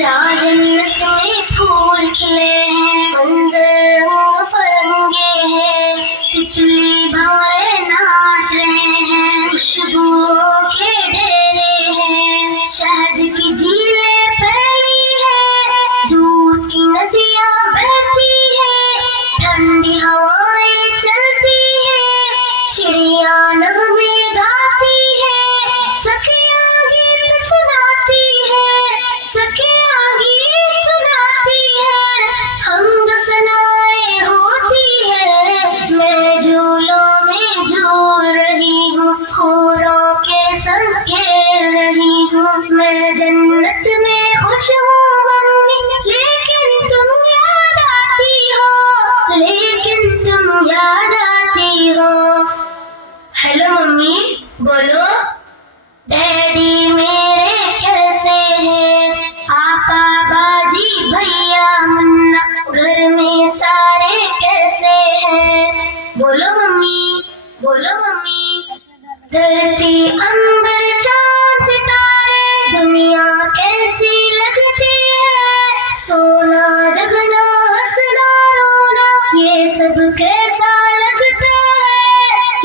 या जन्नत में फूल खिले हैं, मंजर रंग परंगे हैं, तितली भंवरे नाच रहे हैं, खुशबुओं के डेरे हैं, शहद की झीलें फैली है, दूध की नदियाँ बहती है, ठंडी हवाएं चलती है, चिड़िया नगमे गाती है, सखियाँ गीत सुनाती है, सखियाँ गीत सुनाती है, हमद सनाएं होती है, मैं झूलों में झूल रही हूँ, हूरों के संग खेल रही हूँ, मैं जन्नत में खुश हूँ मम्मी, लेकिन तुम याद आती हो, लेकिन तुम याद आती हो। हेलो मम्मी, बोलो। डैडी मेरे कैसे हैं, पापा बाजी भैया मुन्ना, घर में सारे कैसे हैं, बोलो मम्मी, बोलो मम्मी। धरती अंबर चांद सितारे दुनिया कैसी लगती है, सोना जगना हंसना रोना ये सब कैसा लगता है,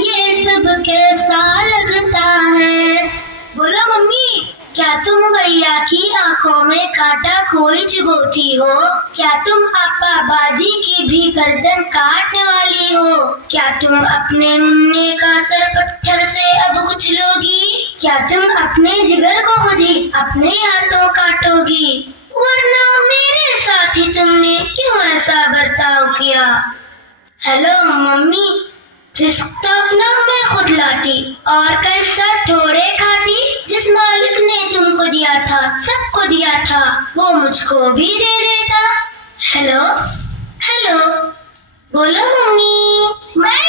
ये सब कैसा लगता है। बोलो मम्मी, क्या तुम भैया की आंखों में कांटा कोई चुभोती हो, क्या तुम पापा बाजी की भी गर्दन काटने वाली हो, क्या तुम अपने मुन्ने का सर पत्थर से अब कुचलोगी, क्या तुम अपने जिगर को खुद ही अपने हाथों काटोगी, वरना मेरे साथ ही तुमने क्यों ऐसा बर्ताव किया। हेलो मम्मी, रिस्क तो अपना मैं खुद लाती और कैसा थोड़े खाती, जिस मालिक ने तुमको दिया था सबको दिया था वो मुझको भी दे देता। हेलो हेलो, बोलो मम्मी, मैं